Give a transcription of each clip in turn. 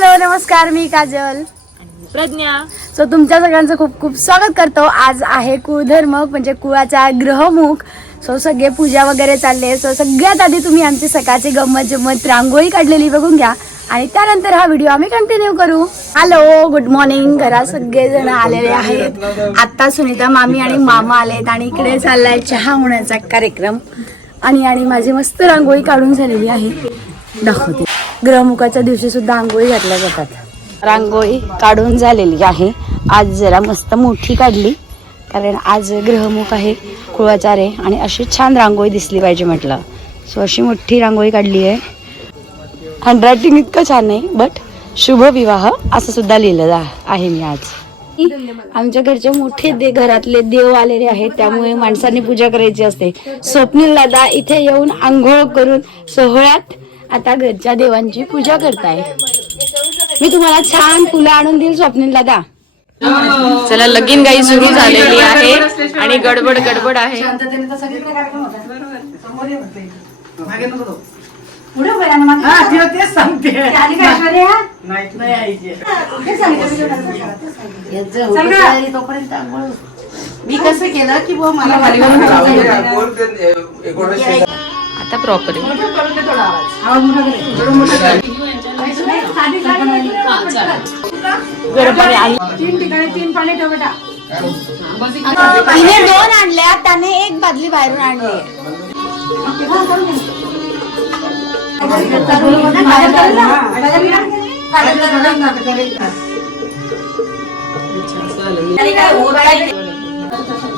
Hello नमस्कार मी Kajal. Pragya. So तुमच्या सगळ्यांचं खूप खूप स्वागत करतो. आज आहे कुळधर्म म्हणजे कुळाचा ग्रहमुख. सो सगळे पूजा वगैरे चालले. सो सगळ्यात आधी तुम्ही आमची सकाळची गंमत जम्मत रांगोळी काढलेली बघून घ्या. आणि त्यानंतर हा व्हिडिओ आम्ही कंटिन्यू करू. हॅलो गुड मॉर्निंग घरात सगळेजण आलेले आहेत. आता सुनीता मामी आणि मामा आलेत आणि इकडे चाललाय चहा होण्याचा कार्यक्रम. आणि आणि माझी मस्त रांगोळी काढून झालेली आहे. दाखवते. ग्रहमुखाच्या दिवशी सुद्धा आंघोळी घातल्या जातात. रांगोळी काढून झालेली आहे. आज जरा मस्त मोठी काढली. कारण आज ग्रहमुख आहे कुळाचार आहे आणि अशी छान रांगोळी दिसली पाहिजे म्हटलं. सो अशी मोठी रांगोळी काढली आहे. हँडरायटिंग इतकं छान नाही बट शुभ विवाह असं सुद्धा लिहिलं आहे मी आज. आमच्या घरचे मोठे दे घरातले देव आलेले आहेत त्यामुळे माणसांनी पूजा करायची असते. स्वप्नील दादा इथे येऊन आंघोळ करून सोहळ्यात आता घरच्या देवांची पूजा करताय. मी तुम्हाला छान फुलं आणून देईल स्वप्नील दादा चला लगीन गाई सुरू झालेली आहे आणि गडबड गडबड आहे. मी कसं केलं की मला आता प्रॉपर तिने दोन आणल्या त्याने एक बादली बाहेरून आणली.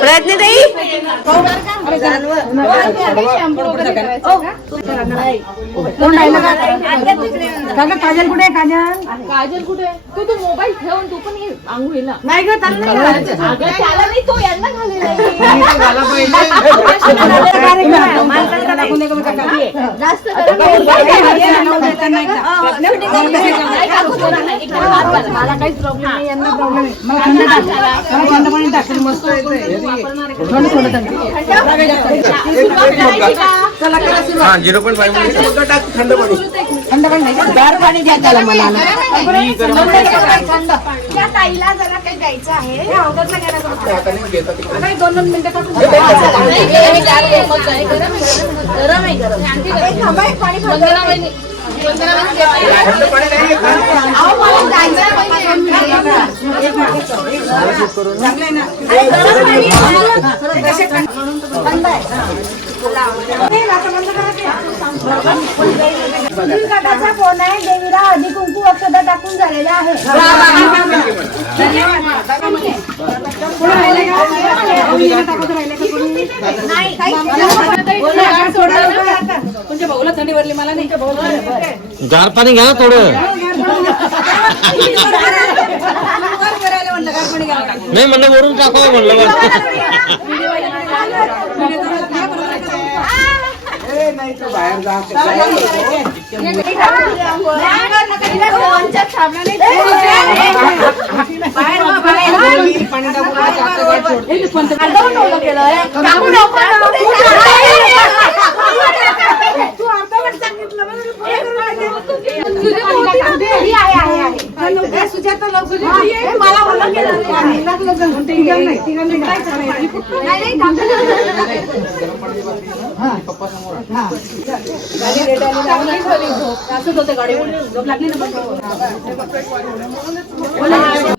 प्रयत्न ताई काजल कुठे काजल काजल कुठे तू तू मोबाईल ठेवून तू पण आंघोळीला. नाही ग त्याला नाही तो यांना घालेला जास्त मला काहीच प्रॉब्लेम नाही यांना प्रॉब्लेम हा झिरो पॉईंट फाईव्ह त्या ताईला जरा काही द्यायचं आहे ह्या अवघडला घ्यायला जरा. काही दोन दोन मिनिटं टाकून द्या. गरम आहे. गरम एक थांबा, एक पाणी. खाऊ. वंदना वहिनी वंदना वहिनी अहो, मला जायचं आहे पाहिजे. दोन मिनिटं. चांगलं आहे गरम पाणी आहे. कसे थंड- थंड आहे. हे, आता गटाचा फोन आहे देवीला आधी कुंकू औषध टाकून झालेला आहे नाही भरली मला नाही गार पाणी घ्या ना थोडं नाही म्हणलं वरून टाकावं म्हणलं काकू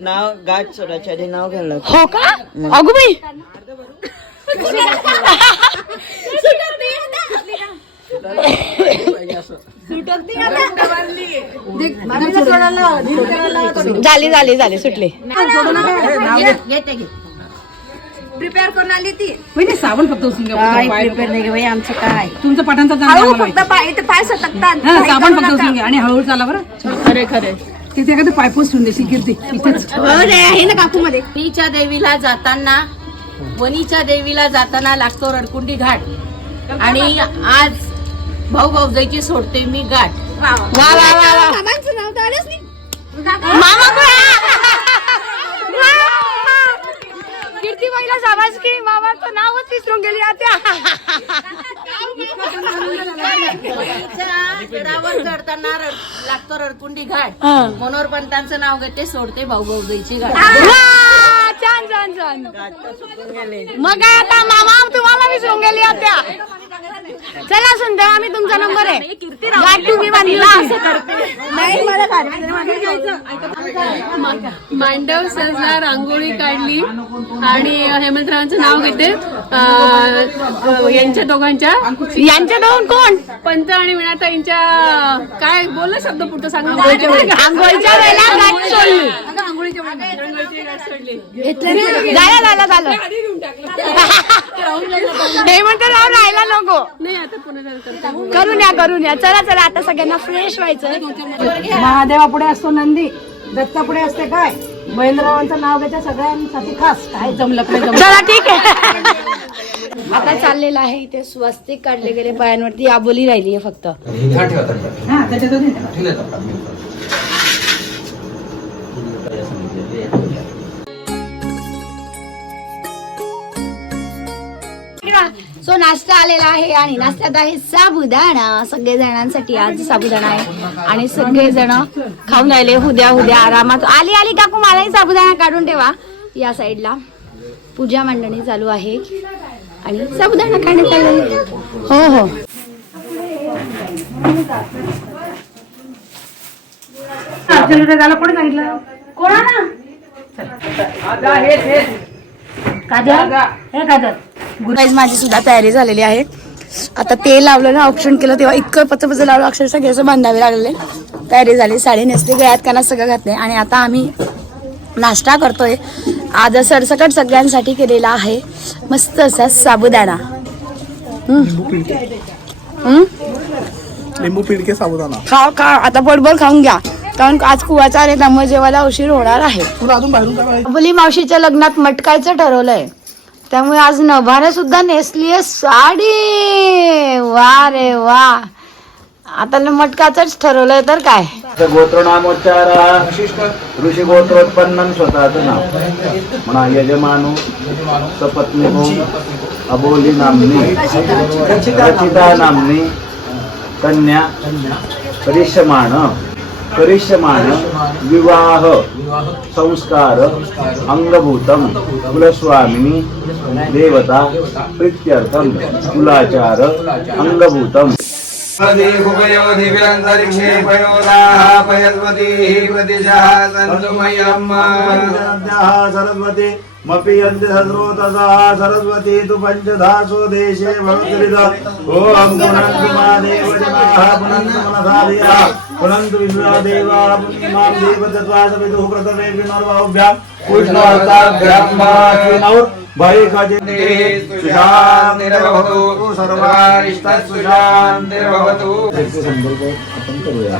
नाव गाठ सोडायच्या आधी नाव घ्यायला. हो का? अगो बाई. झाली झाली झाली सुटली. प्रिपेअर करून आली ती. म्हणजे साबण फक्त उचलून घ्या. काय पाय- प्रिपेअर नाही ग बाई आमचं काय? तुमचं हळू फक्त पाय ते पाय सटकतात. हा साबण फक्त उचलून घ्या. आणि हळूहळू चाला बरं. खरे खरे. तिथे एखादं पायपोस ठेवून देशील कीर्ती इथेच. आहे ना काकू मध्ये वणीच्या देवीला जाताना वणीच्या देवीला जाताना लागतो रडकुंडी घाट. आणि आज भाऊ भाऊजाईची सोडते मी गाठ. वा वा. वा वा मामांचं नाव तर आलंच नाही. मामा कीर्तीबाईला जावाच की मामाचं नावच विसरून गेली आता. गडावर चढताना लागतो रडकुंडी घाट. हा. मनोहरपंतांचं नाव घेते सोडते भाऊ वा, छान छान छान. मग काय आता मामा तुम्हाला विसरून गेली आता. सुनते आम्ही तुमचा नंबर आहे. गाठ तुम्ही बांधली होती. नाही मला मांडव सजला रांगोळी काढली आणि हेमंतरावांचं नाव घेते. अं, यांच्या दोघांच्या. यांच्या दोन कोण? पंत आणि मीनाताईंच्या काय बोल शब्द पुढचं सांगा आंघोळीच्या वेळेला गाठ सोडली. आंघोळीच्या रंगोळीची गाठ सोडली. झालं झालं झालं. हे म्हणते राव राहायला नको. नाही आता पुन्हा करते करून या करून या. चला चला आता सगळ्यांना फ्रेश व्हायचं महादेवा पुढे असतो नंदी. दत्ता पुढे असते काय? महेंद्ररावांचं नाव घेते सगळ्यांसाठी खास. काय जमलं काय चला ठीक आहे. आता चाललेलं आहे इथे स्वस्तिक काढले गेले पायांवरती. आबोली राहिली आहे फक्त. हा त्याच्यात सो नाश्ता आलेला आहे आणि नाश्त्यात आहे साबुदाणा. सगळे जणांसाठी आज साबुदाणा आहे. आणि सगळे जण खाऊन राहिले. उद्या उद्या आरामात. आली आली काकू मलाही साबुदाणा काढून ठेवा. या साईडला पूजा मांडणी चालू आहे. आणि साबुदाणा खाण्यात आले हो हो. कोणी सांगितलं? गाईज माझी सुद्धा तयारी झालेली आहे. आता तेल लावलं ना ऑप्शन केलं तेव्हा इतकं पच पच लावलं अक्षरशः केस बांधावे लागले. तयारी झाली साडी नेसली गळ्यात कानात सगळं घातले आणि आता आम्ही नाश्ता करतोय. आज सरसकट सगळ्यांसाठी केलेला आहे. मस्त असा साबुदाणा? लिंबू पिडके साबुदाणा. खा खा आता पोटभर खाऊन घ्या. कारण आज कुवाचा आहे त्यामुळे जेवायला उशीर होणार आहे. अजून बाहेरून मावशीच्या लग्नात मटकायचं ठरवलंय. त्यामुळे आज नभाने सुद्धा नेसली आहे साडी. वा रे वा. आता न मटकाचंच ठरवलंय तर काय? गोत्रनामोच्चार ऋषी गोत्रोत्पन्न स्वतःचं नाव. म्हणा यजमानो सपत्नी अबोली नामनी रचिता नामनी कन्या करिष्यमाण करिष्यमाण विवाह संस्कार अंगभूतम कुलस्वामिनी देवता प्रीत्यर्थम कुलाचार अंगभूतम। सरस्वती मपीयन्ति सद्रोतसः सरस्वती तु पञ्चधासो देशे भवतिरिद ॐ पुनन्तु मा देवजनाः पुनन्तु मनसादयः पुनन्तु सवितुः प्रथमे विनर्वाभ्यां पुष्णार्ताभ्यां सुशान्तिर्भवतु सर्वारिष्टसुशान्तिर्भवतु आपण करूया.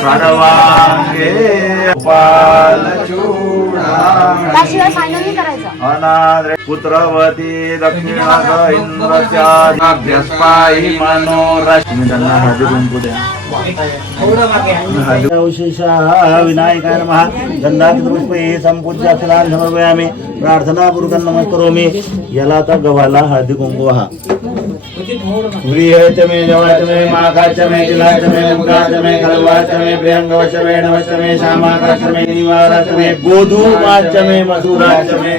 सर्वांगे उपालचूडामणि त्याशिवाय फायनल नाही करायचं. अनाद्रे पुत्रवती दक्षिणाथ इंद्रस्याभ्यस्पाही मनोरश्मी त्यांना हळदी कुंकू द्या. अवशेषाः विनायकाय नमः. गंधाक्षपुष्पे संपूज्य अक्षरान् समर्पयामि प्रार्थनापूर्वकं नमस्करोमि याला आता गव्हाला हळदी कुंकू हा व्रीहच मे जवाच मे माकाच मे तिलाच मे मुखाच मे खलवाच मे प्रियंगवच मे नवच मे श्यामाकाच मे निवाराच मे गोधूमाच मे मधुराच मे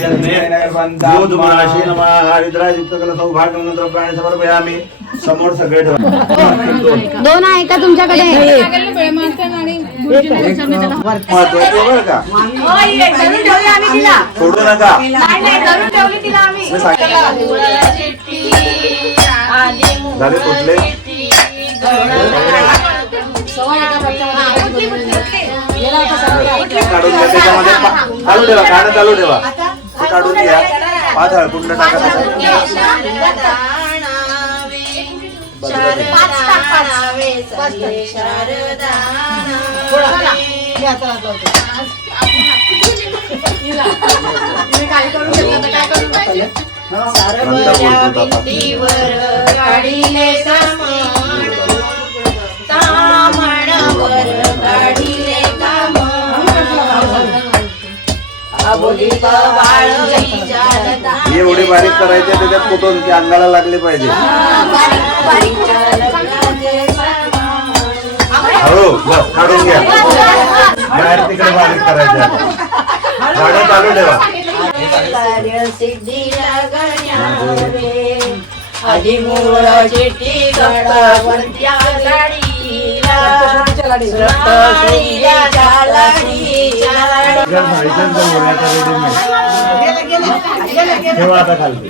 गोधुमाशी नमः हरिद्रायुक्त कल सौभाग्य द्रव्याने समर्पयामी समोर सगळे दोन आहे का तुमच्याकडे सोडू नका. झाले कुठले? काढून घ्या त्याच्यामध्ये चालू ठेवा गाणं चालू ठेवा. ते काढून घ्या. पाच हळकुंड टाका ही एवढी बारीक करायची त्याच्यात कुठून? की अंगाला लागले पाहिजे. हो बस काढून घ्या. बाहेर तिकडे बारीक करायचे चालू ठेवा. Readymade. ठेवा आता खाली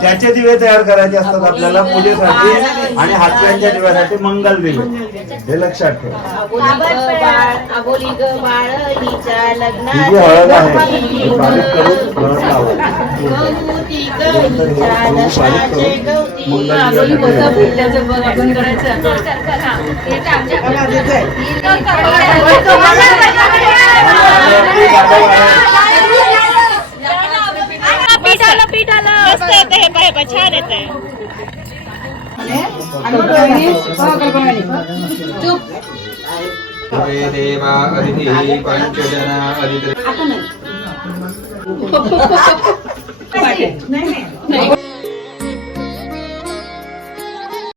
त्याचे दिवे तयार करायचे असतात आपल्याला पूजेसाठी आणि हातव्यांच्या दिव्यासाठी मंगल दिवे. हे लक्षात ठेवा. ही जी हळद आहे बारीक करून हळद मंगल पीठ आलं पीठ आलं मस्त येतं हे पाहे पाहे, छान येतंय देवा अदिती पंचजना अदिती नाही.